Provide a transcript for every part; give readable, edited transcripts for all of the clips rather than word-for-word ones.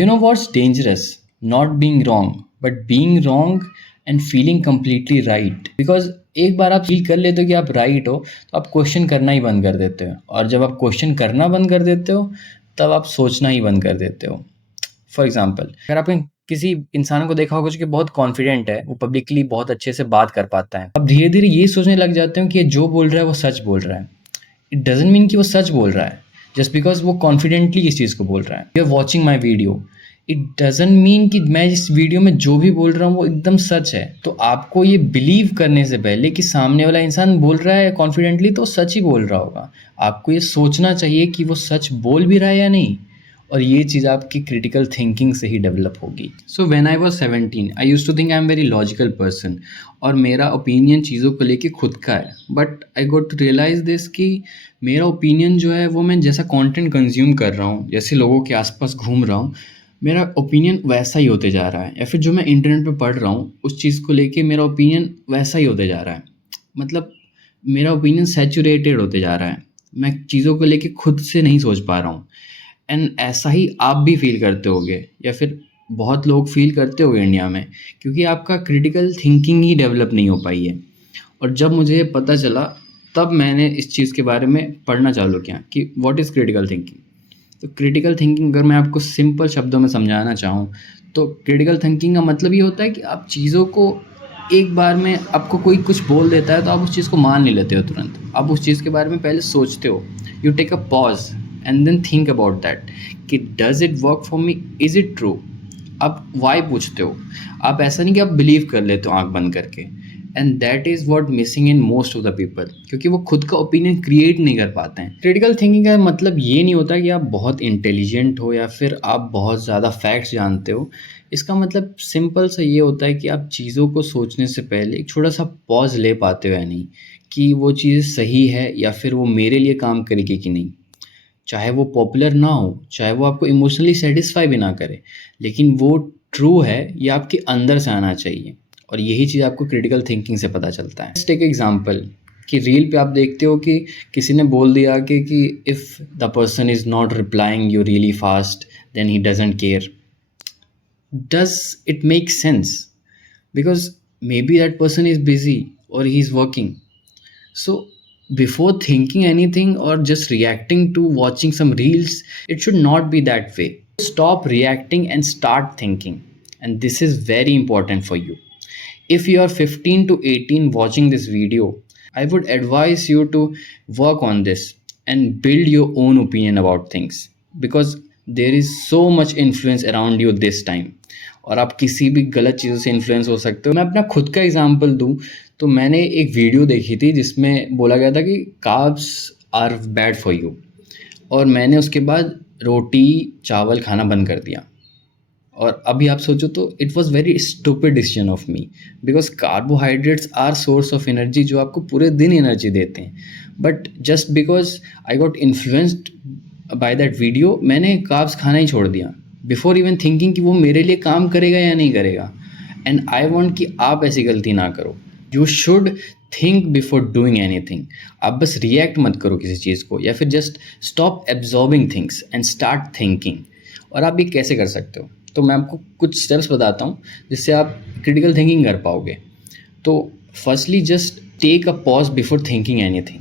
You know what's dangerous? Not being wrong, but being wrong and feeling completely right. Because एक बार आप feel कर लेते हो कि आप राइट हो, तो आप क्वेश्चन करना ही बंद कर देते हो, और जब आप क्वेश्चन करना बंद कर देते हो, तब आप सोचना ही बंद कर देते हो। फॉर एग्जाम्पल, अगर आपने किसी इंसान को देखा होगा जो कि बहुत कॉन्फिडेंट है, वो पब्लिकली बहुत अच्छे से बात कर पाता है, अब धीरे धीरे ये सोचने लग जाते हो कि ये जो बोल रहा है वो सच बोल रहा है। इट डजेंट मीन कि वो सच बोल रहा है, जस्ट बिकॉज वो कॉन्फिडेंटली इस चीज़ को बोल रहा है। You are watching my video, it doesn't mean कि मैं इस वीडियो में जो भी बोल रहा हूँ वो एकदम सच है। तो आपको ये बिलीव करने से पहले कि सामने वाला इंसान बोल रहा है कॉन्फिडेंटली, तो सच ही बोल रहा होगा, आपको ये सोचना चाहिए कि वो सच बोल भी रहा है या नहीं। और ये चीज़ आपकी क्रिटिकल थिंकिंग से ही डेवलप होगी। So when I was 17 I used to think I am very logical person, और मेरा ओपिनियन चीज़ों को लेके खुद का है। But I got to realise this कि मेरा ओपिनियन जो है वो मैं जैसा कंटेंट कंज्यूम कर रहा हूँ, जैसे लोगों के आसपास घूम रहा हूँ, मेरा ओपिनियन वैसा ही होते जा रहा है। या फिर जो मैं इंटरनेट पे पढ़ रहा हूँ उस चीज़ को लेके मेरा ओपिनियन वैसा ही होते जा रहा है। मतलब मेरा ओपिनियन सैचुरेटेड होते जा रहा है, मैं चीज़ों को लेके खुद से नहीं सोच पा रहा हूँ। एंड ऐसा ही आप भी फील करते होगे, या फिर बहुत लोग फील करते होंगे इंडिया में, क्योंकि आपका क्रिटिकल थिंकिंग ही डेवलप नहीं हो पाई है। और जब मुझे ये पता चला, तब मैंने इस चीज़ के बारे में पढ़ना चालू किया कि व्हाट इज़ क्रिटिकल थिंकिंग। तो क्रिटिकल थिंकिंग अगर मैं आपको सिंपल शब्दों में समझाना चाहूँ, तो क्रिटिकल थिंकिंग का मतलब ये होता है कि आप चीज़ों को एक बार में, आपको कोई कुछ बोल देता है तो आप उस चीज़ को मान नहीं लेते हो तुरंत, आप उस चीज़ के बारे में पहले सोचते हो। You take a pause and then think about that कि does it work for me, is it true. आप वाई पूछते हो, आप ऐसा नहीं कि आप बिलीव कर लेते हो आंख बंद करके। And that is what missing in most of the people, क्योंकि वो खुद का ओपिनियन क्रिएट नहीं कर पाते हैं। क्रिटिकल थिंकिंग का मतलब ये नहीं होता कि आप बहुत इंटेलिजेंट हो या फिर आप बहुत ज़्यादा फैक्ट्स जानते हो। इसका मतलब सिंपल सा ये होता है कि आप चीज़ों को सोचने से पहले एक छोटा सा पॉज ले पाते हो या नहीं, कि वो चीज़ सही है या फिर वो मेरे लिए काम करेगी कि नहीं। चाहे वो पॉपुलर ना हो, चाहे वो आपको इमोशनली सेटिस्फाई भी ना करे, लेकिन वो ट्रू है, ये आपके अंदर से आना चाहिए। और यही चीज़ आपको क्रिटिकल थिंकिंग से पता चलता है। टेक एग्जांपल कि रील पे आप देखते हो कि किसी ने बोल दिया कि if the person is not replying you really fast, then he doesn't care. Does it make sense? Because maybe that person is busy or he's working. So before thinking anything or just reacting to watching some reels, it should not be that way. Stop reacting and start thinking. And this is very important for you. If you are 15 to 18 watching this video, I would advise you to work on this and build your own opinion about things, because there is so much influence around you this time, और आप किसी भी गलत चीज़ों से influence हो सकते हो। मैं अपना खुद का एग्जांपल दूं, तो मैंने एक वीडियो देखी थी जिसमें बोला गया था कि carbs are bad for you, और मैंने उसके बाद रोटी चावल खाना बंद कर दिया। और अभी आप सोचो तो it was very stupid decision of me, because carbohydrates are source of energy जो आपको पूरे दिन एनर्जी देते हैं। But just because I got influenced by that video, मैंने कार्ब्स खाना ही छोड़ दिया, बिफोर इवन थिंकिंग कि वो मेरे लिए काम करेगा या नहीं करेगा। एंड आई वॉन्ट कि आप ऐसी गलती ना करो। You should think before doing anything. आप बस रिएक्ट मत करो किसी चीज़ को, या फिर just stop absorbing things and start thinking. और आप ये कैसे कर सकते हो, तो मैं आपको कुछ स्टेप्स बताता हूँ जिससे आप क्रिटिकल थिंकिंग कर पाओगे। तो firstly just take a pause before thinking anything.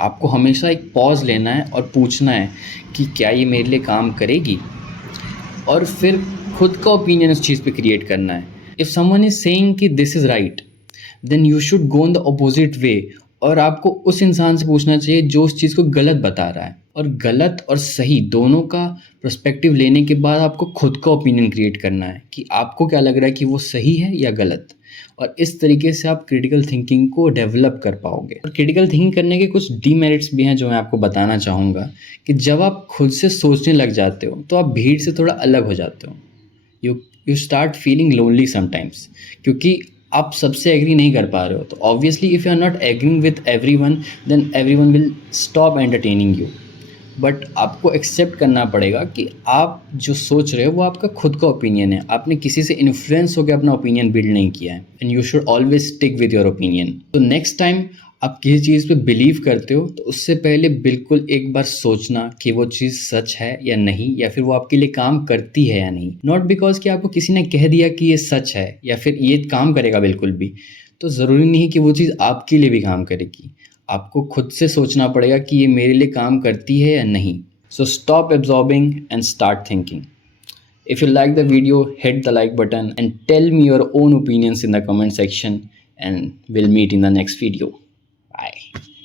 आपको हमेशा एक पॉज लेना है और पूछना है कि क्या ये मेरे लिए काम करेगी, और फिर खुद का ओपिनियन उस चीज़ पे क्रिएट करना है। इफ़ समवन इज सेइंग कि this is right, then you should go in the opposite way, और आपको उस इंसान से पूछना चाहिए जो उस चीज़ को गलत बता रहा है। और गलत और सही दोनों का पर्सपेक्टिव लेने के बाद आपको खुद का ओपिनियन क्रिएट करना है कि आपको क्या लग रहा है कि वो सही है या गलत। और इस तरीके से आप क्रिटिकल थिंकिंग को डेवलप कर पाओगे। और क्रिटिकल थिंकिंग करने के कुछ डीमेरिट्स भी हैं जो मैं आपको बताना चाहूँगा, कि जब आप खुद से सोचने लग जाते हो तो आप भीड़ से थोड़ा अलग हो जाते हो। You start feeling lonely sometimes, क्योंकि आप सबसे एग्री नहीं कर पा रहे हो। तो obviously if you are not agreeing with everyone, then everyone will stop entertaining you. But आपको एक्सेप्ट करना पड़ेगा कि आप जो सोच रहे हो वो आपका खुद का ओपिनियन है, आपने किसी से इन्फ्लुएंस होकर अपना ओपिनियन बिल्ड नहीं किया है। And you should always stick with your opinion. तो नेक्स्ट टाइम आप किसी चीज़ पे बिलीव करते हो तो उससे पहले बिल्कुल एक बार सोचना कि वो चीज़ सच है या नहीं, या फिर वो आपके लिए काम करती है या नहीं। नॉट बिकॉज कि आपको किसी ने कह दिया कि ये सच है या फिर ये काम करेगा बिल्कुल भी, तो ज़रूरी नहीं कि वो चीज़ आपके लिए भी काम करेगी। आपको खुद से सोचना पड़ेगा कि ये मेरे लिए काम करती है या नहीं। So stop absorbing and start thinking. If you like the video, hit the like button and tell me your own opinions in the comment section, and we'll meet in the next video. Bye.